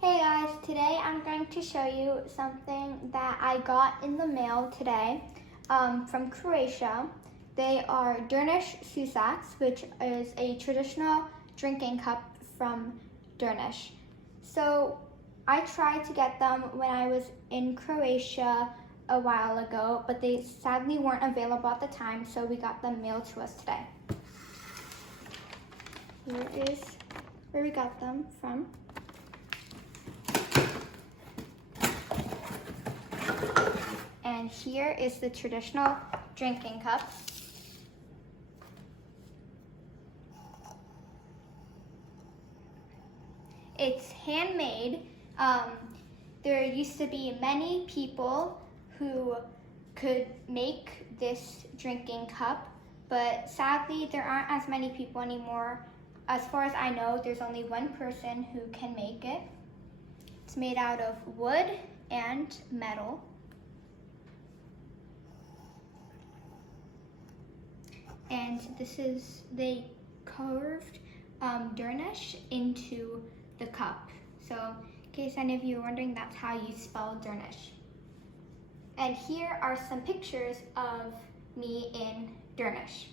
Hey guys, today I'm going to show you something that I got in the mail today from Croatia. They are Drniš susaks, which is a traditional drinking cup from Drniš. So I tried to get them when I was in Croatia a while ago, but they sadly weren't available at the time, so we got them mailed to us today. Here is where we got them from. And here is the traditional drinking cup. It's handmade. There used to be many people who could make this drinking cup, but sadly there aren't as many people anymore. As far as I know, there's only one person who can make it. It's made out of wood and metal. And they carved Drniš into the cup. So in case any of you are wondering, that's how you spell Drniš. And here are some pictures of me in Drniš.